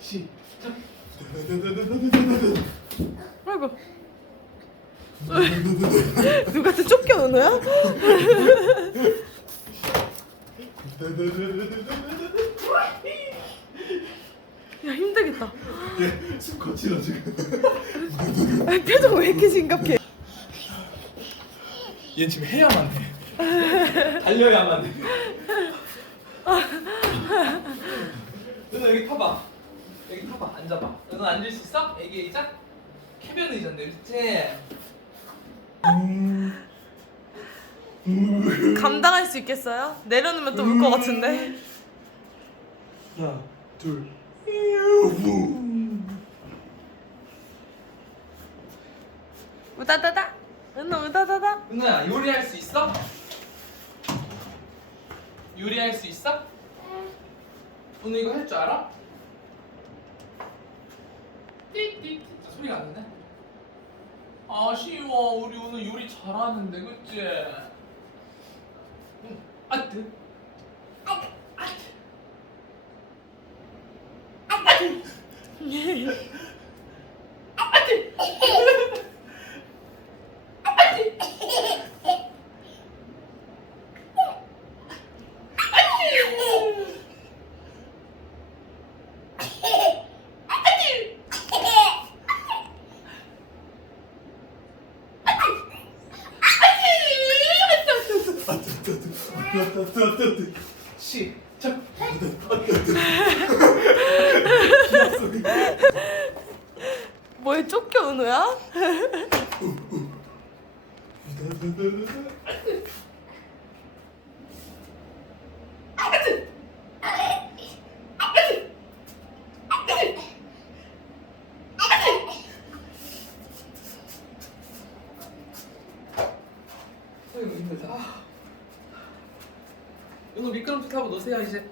시작. 아이고. 누구한테 쫓겨 오너야? 야 힘들겠다. 숨 거치다 지금. 아, 표정 왜 이렇게 심각해? 얘 지금 해야만 해. 달려야만 해. 은호 여기 타봐. 여기 타봐. 앉아봐. 은호 앉을 수 있어? 애기 의자? 캐변 의자인데, 그렇지? 감당할 수 있겠어요? 내려놓으면 또 울 것 같은데. 하나, 둘. 우다다다. 은호 우다다다. 은호야 요리할 수 있어? 요리할 수 있어? 은호 이거 할 줄 알아? 띠띠띠 소리가 안 나네. 아쉬워 우리 오늘 요리 잘하는데 그치? 응. 아뜨 아뜨 She 뭐에 쫓겨 은호야? 아이고 힘들다 아. 은호 미끄럼틀 타고 노세요 이제